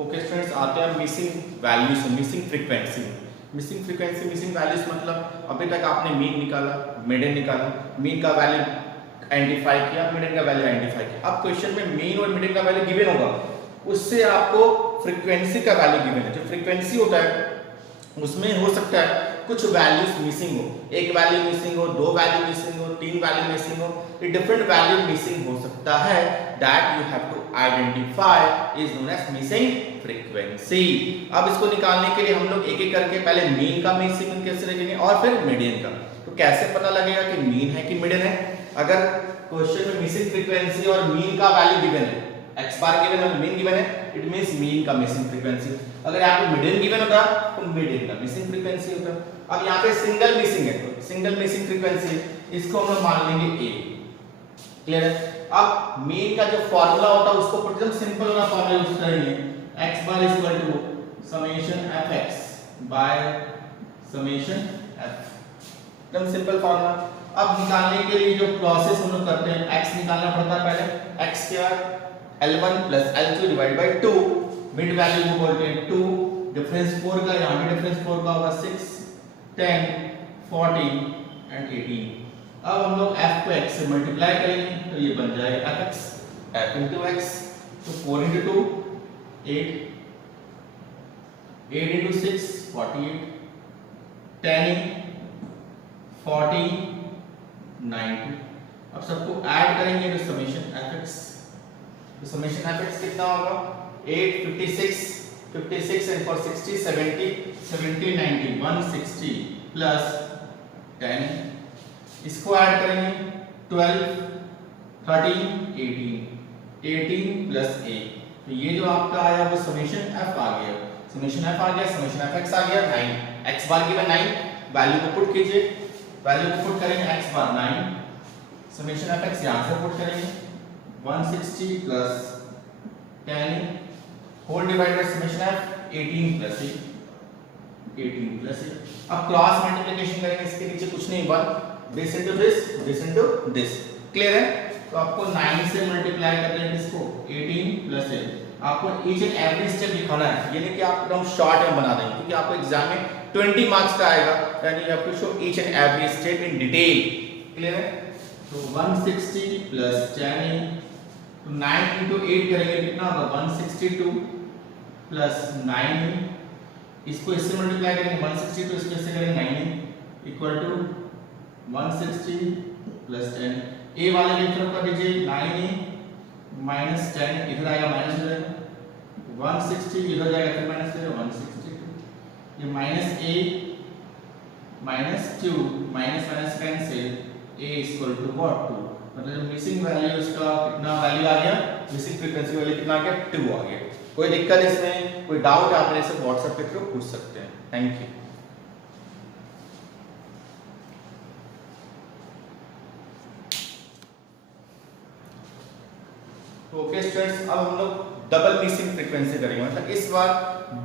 Okay students, आते हैं missing values, missing frequency. Missing frequency, missing values मतलब अभी तक आपने मीन निकाला, मीडियन निकाला, मीन का वैल्यू आइडेंटिफाई किया, मीडियन का वैल्यू आइडेंटिफाई किया। अब क्वेश्चन में मीन और मीडियन का वैल्यू गिवन होगा, उससे आपको फ्रीक्वेंसी का वैल्यू गिवन है। जो फ्रीक्वेंसी होता है उसमें हो सकता है कुछ वैल्यूज मिसिंग हो, एक वैल्यू मिसिंग हो, दो वैल्यू मिसिंग हो, तीन वैल्यू मिसिंग हो, ये डिफरेंट वैल्यू मिसिंग हो सकता है। That you have to identify is known as missing frequency. अब इसको निकालने के लिए हम लोग एक एक करके पहले मीन का मिसिंग कैसे रखेंगे और फिर मीडियन का। तो कैसे पता लगेगा कि मीन है कि मीडियन है? अगर क्वेश्चन में मिसिंग फ्रीक्वेंसी और मीन का वैल्यू गिवन है, x बार गिवन है, मीन गिवन है, इट मींस मीन का मिसिंग फ्रीक्वेंसी। अगर आपको मीडियन गिवन होता तो मीडियन का मिसिंग फ्रीक्वेंसी होता। अब यहाँ पे सिंगल मिसिंग है तो सिंगल मिसिंग फ्रीक्वेंसी, इसको हम लोग मान लेंगे a। क्लियर है? अब मीन का जो फार्मूला होता है उसको एकदम सिंपल वाला फार्मूला यूज करेंगे, x bar equal to summation fx by summation f, एकदम सिंपल फार्मूला। अब निकालने के लिए जो प्रोसेस हम लोग करते हैं, x निकालना पड़ता है पहले, x क्या L1 plus L2 divide by 2, mid value को बोलते हैं 2, डिफरेंस 4 का, यहाँ भी डिफरेंस 4 का होगा 6, 10, 14 एंड 18। अब हम लोग f को x से मल्टीप्लाई करेंगे तो ये बन जाएगा fx, f into x, तो 4 into 2 8, 8 into 6 48, 10 40 90। अब सबको ऐड करेंगे तो समेशन fx, तो समेशन fx कितना होगा 8 56 56 and for 60 70 70 90 160 प्लस 10, इसको ऐड करेंगे 12 13 18 18 प्लस a, तो ये जो आपका आया वो समेशन f आ गया, समेशन f आ गया, समेशन fx आ गया 9। x बार गिवन 9, वैल्यू को पुट कीजिए, वैल्यू को पुट करेंगे x बार 9, समेशन fx यहां से पुट करेंगे 160 plus 10 whole divide by summation f 18 plus 8, 18 plus 8। अब क्रॉस मल्टीप्लिकेशन करेंगे, इसके नीचे कुछ नहीं, 1 दिस इनटू दिस। क्लियर है? तो आपको 9 से मल्टीप्लाई कर देंगे इसको 18 प्लस 8। आपको ईच एंड एवरी स्टेप दिखाना है, ये नहीं कि आप एकदम शॉर्ट में बना देंगे, क्योंकि आपको एग्जाम में 20 मार्क्स का आएगा, यानी you have to show each and every step in detail. Clear है? तो 160 प्लस 10, तो 9 into 8 करेंगे कितना होगा 162 प्लस 9, इसको इससे मल्टीप्लाई करेंगे 162 इसको इससे करेंगे 9 इक्वल टू 160 प्लस 10। a वाले की तरफ कर दीजिए 9 माइनस 10, इधर आएगा माइनस हो जाएगा 160, इधर जाएगा फिर माइनस करेगा 162, ये minus a minus 2 minus minus cancel, a equal to what 2, मतलब मिसिंग वैल्यू उसका कितना वैल्यू आ गया, मिसिंग फ्रीक्वेंसी वैल्यू कितना आ गया 2 आ गया। कोई दिक्कत इसमें, कोई डाउट आप मेरे से व्हाट्सएप के थ्रू पूछ सकते हैं। Thank you. तो ओके स्टूडेंट्स, अब हम लोग डबल मिसिंग फ्रीक्वेंसी करेंगे, मतलब इस बार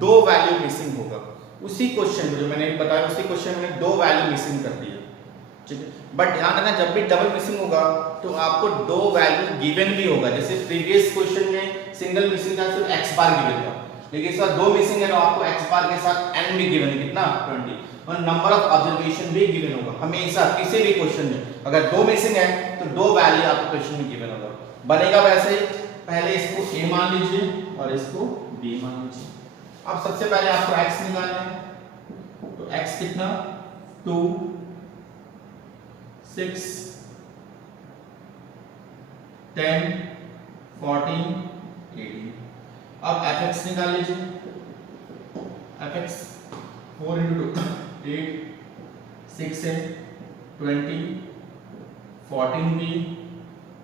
दो वैल्यू मिसिंग होगा। उसी क्वेश्चन में जो मैंने बताया, उसी क्वेश्चन में दो वैल्यू मिसिंग कर दी है, ठीक है। बट ध्यान रखना, जब भी डबल मिसिंग होगा तो आपको दो वैल्यू गिवन भी होगा। जैसे प्रीवियस क्वेश्चन में सिंगल मिसिंग था सिर्फ x बार गिवन था, लेकिन इस बार दो मिसिंग है तो आपको x बार के साथ n भी गिवन है, कितना 20, और नंबर ऑफ ऑब्जर्वेशन भी गिवन होगा। हमेशा किसी भी क्वेश्चन में अगर दो मिसिंग है तो दो वैल्यू आपको क्वेश्चन में गिवन होगा। बनेगा वैसे ही, पहले इसको a मान लीजिए और इसको b मान लीजिए। अब सबसे पहले आपको x निकालना है, तो x कितना 2 6 10 14 18। अब fx निकाल लीजिए, fx 4 into 2 8 6 है 20 14 भी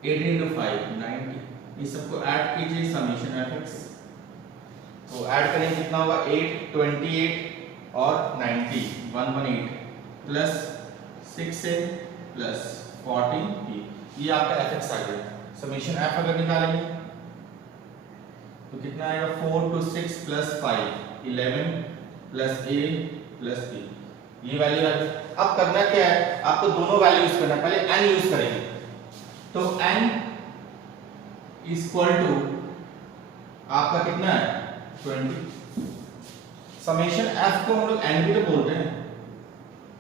18 into 5 90, ये सबको ऐड कीजिए समेशन fx, तो ऐड करेंगे कितना होगा 8 28 और 90 118 प्लस 6 है प्लस 14 b, ये आपका fx आ गया। समेशन f अगर निकालेंगे तो कितना आएगा 4 to 6 plus 5 11 plus a plus b, ये वैल्यू आ गई। अब करना क्या है, आपको दोनों वैल्यू यूज करना है। पहले n यूज करेंगे, तो n इक्वल टू आपका कितना है 20। समेशन एफ को हम लोग एन भी तो बोलते हैं,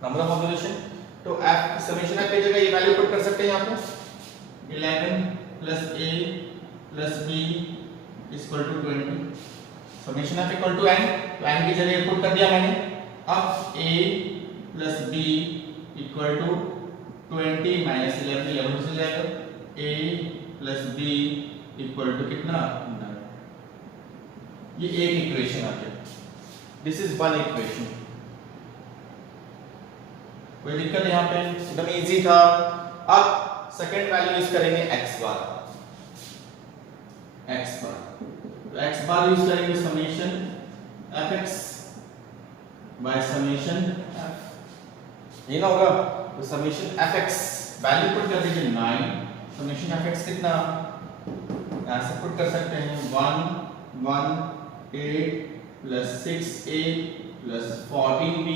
नंबर ऑफ ऑब्जर्वेशन। तो एफ समेशन एफ की जगह ये वैल्यू पुट कर सकते हैं यहाँ पे 11 plus A plus B equal to 20। Summation F equal to N, तो एन की जगह पुट कर दिया मैंने। अब a plus B equal to 20 minus 11, 11 से जाएगा a plus B equal to कितना 9। ये एक इक्वेशन आ गया, दिस इज वन इक्वेशन। कोई दिक्कत यहाँ पे, एकदम इजी था। अब सेकंड वैल्यू यूज करेंगे x बार। तो x बार यूज करेंगे summation fx by summation f, ये ना होगा। तो समेशन fx वैल्यू पुट कर दीजिए 9, समेशन fx कितना यहां से पुट कर सकते हैं 1 1 8 प्लस 6a प्लस 14b,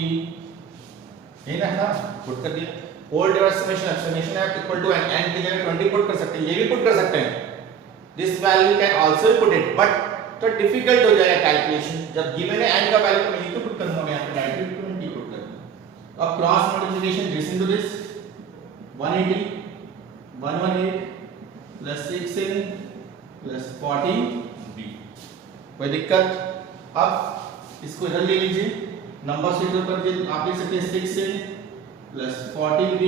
यही ना था, पुट कर दिया। Whole divide summation f equal to n, n की जगह 20 पुट कर सकते हैं, ये भी पुट कर सकते हैं। This value can also put it, but तो डिफिकल्ट हो जाएगा कैलकुलेशन। जब गिवन है n का वैल्यू तो मैं यही तो पुट करूंगा, मैं यहां पे डायरेक्टली 20 पुट कर दूंगा। अब cross multiplication this into this 180 118 plus 6a plus 14b, कोई दिक्कत। अब इसको इधर ले लीजिए, नंबर से इधर पर आप लिख सकते हैं 6a plus 14b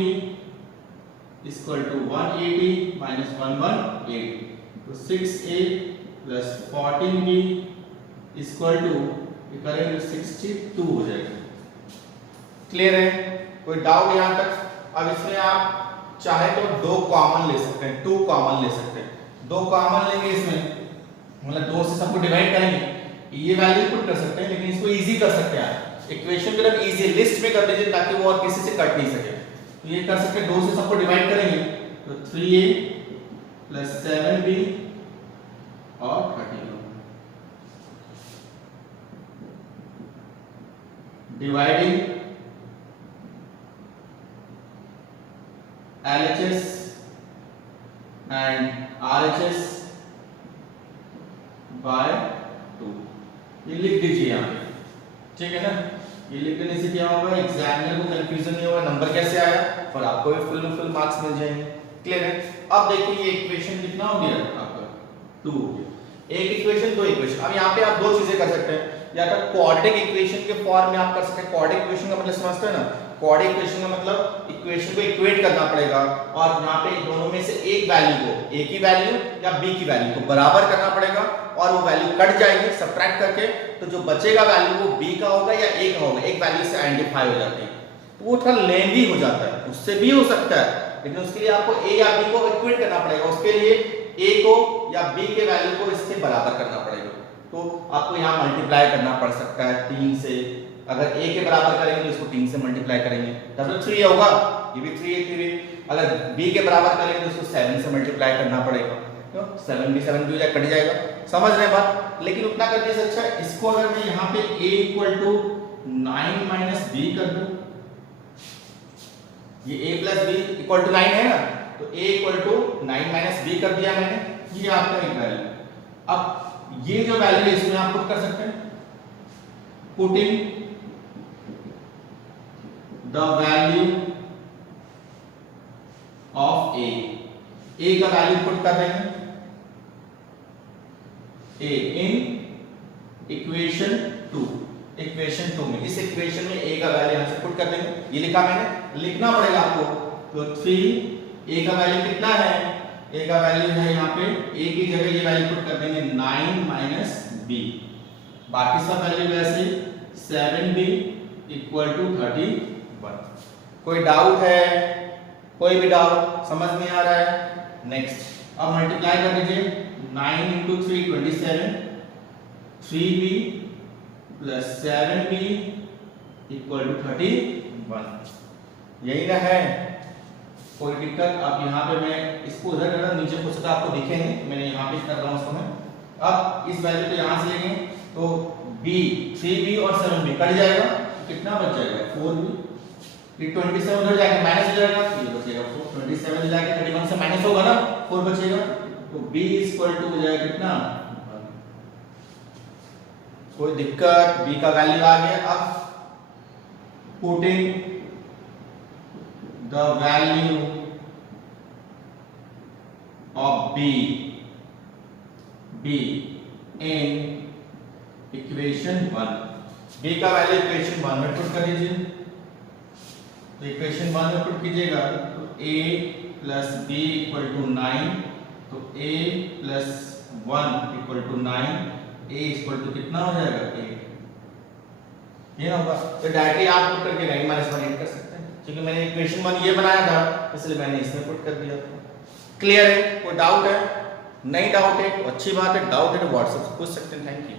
equal to 180 minus 118, तो 6a plus 14b equal to करेंगे 62 हो जाएगा। क्लियर है, कोई डाउट यहाँ तक? अब इसमें आप चाहे तो दो कॉमन ले सकते हैं, 2 कॉमन ले सकते हैं। 2 कॉमन लेंगे इसमें, मतलब 2 से सबको डिवाइड करेंगे, ये वैल्यू पुट कर सकते हैं, लेकिन इसको इजी कर सकते हैं आप। इक्वेशन को जब इजी लिस्ट में कर दीजिए ताकि वो और किसी से कट नहीं सके। तो ये कर सकते हैं, 2 से सबको डिवाइड करेंगे तो 3a प्लस 7b और 31 dividing LHS and RHS by 2, ये लिख दीजिए यहाँ पे, ठीक है ना। ये लिख देने से क्या होगा, एग्जामिनर को कंफ्यूजन नहीं होगा, नंबर कैसे आया, और आपको भी फुल मार्क्स मिल जाएंगे। क्लियर है। अब देखिए ये इक्वेशन कितना हो गया आपका 2 हो गया। एक इक्वेशन, दो इक्वेशन। अब यहाँ पे आप दो चीजें कर सकते हैं, या तो क्वाड्रेटिक इक्वेशन के फॉर्म में आप कर सकते हैं। क्वाड्रेटिक इक्वेशन का मतलब समझते हैं ना, क्वाड्रेटिक इक्वेशन का मतलब इक्वेशन को इक्वेट करना पड़ेगा और यहाँ पे दोनों में से एक वैल्यू को, a की वैल्यू या b की वैल्यू को बराबर करना पड़ेगा, और वो वैल्यू कट जाएगी सब्ट्रैक्ट करके, तो जो बचेगा वैल्यू वो b का होगा या a का होगा, एक वैल्यू से आइडेंटिफाई हो जाती है। तो वो थोड़ा लेंदी हो जाता है, उससे भी हो सकता है, लेकिन उसके लिए आपको a या b को इक्वेट करना पड़ेगा। उसके लिए a को या b के वैल्यू को इससे बराबर करना पड़ेगा। तो आपको यहाँ मल्टीप्लाई करना पड़ सकता है 3 से, अगर a के बराबर करेंगे तो इसको 3 से मल्टीप्लाई करेंगे तब तो 3 होगा, ये भी 3 है 3। अगर b के बराबर करेंगे तो इसको 7 से मल्टीप्लाई करना पड़ेगा, क्यों 7 भी हो जाए, कट जाएगा। समझ रहे हैं बात? लेकिन उतना करने से अच्छा इसको अगर मैं यहाँ पे a equal to 9 minus b कर दूं, ये a plus b equal to 9 है ना, तो a equal to 9 minus b कर दिया मैंने, ये आपका एक वैल्यू। अब ये जो वैल्यू है इसमें आप पुट कर सकते हैं, putting the value of a का वैल्यू पुट कर देंगे a इन इक्वेशन 2 में। इस इक्वेशन में a का वैल्यू यहां से पुट कर देंगे, ये लिखा मैंने, लिखना पड़ेगा आपको। तो 3 a का वैल्यू कितना है, a का वैल्यू है यहाँ पे, a की जगह ये वैल्यू पुट कर देंगे 9 माइनस b, बाकी सब वैल्यू वैसे 7b इक्वल टू 31। कोई डाउट है? कोई भी डाउट समझ में आ रहा है? नेक्स्ट, अब मल्टीप्लाई कर दीजिए 9 into 3 27, 3b plus 7b equal to 31, यही ना है। कोई दिक्कत? अब यहाँ पे मैं इसको उधर कर रहा हूँ, नीचे कुछ आपको दिखे नहीं, मैंने यहाँ पे कर रहा हूँ उसको मैं। अब इस वैल्यू को यहाँ से लेंगे तो b 3b और 7b कट जाएगा, कितना बच जाएगा 4b, ये 27 उधर जाके माइनस हो जाएगा, ये बचेगा 4, 27 जाके 31 से माइनस होगा ना, 4 बचेगा, तो b इक्वल टू हो जाएगा कितना कोई दिक्कत, b का वैल्यू आ गया। अब putting the value of b in equation 1, b का वैल्यू इक्वेशन 1 में पुट कर दीजिए। तो इक्वेशन 1 में पुट कीजिएगा तो a plus b equal to 9, तो a plus 1 equal to 9, a equal to कितना हो जाएगा 8, ये ना होगा। तो डायरेक्टली आप पुट करके 9 माइनस 1 8 कर सकते हैं, क्योंकि मैंने इक्वेशन 1 ये बनाया था इसलिए मैंने इसमें पुट कर दिया। क्लियर है? कोई डाउट है? नहीं डाउट है तो अच्छी बात है, डाउट है तो व्हाट्सएप से पूछ सकते हैं। Thank you.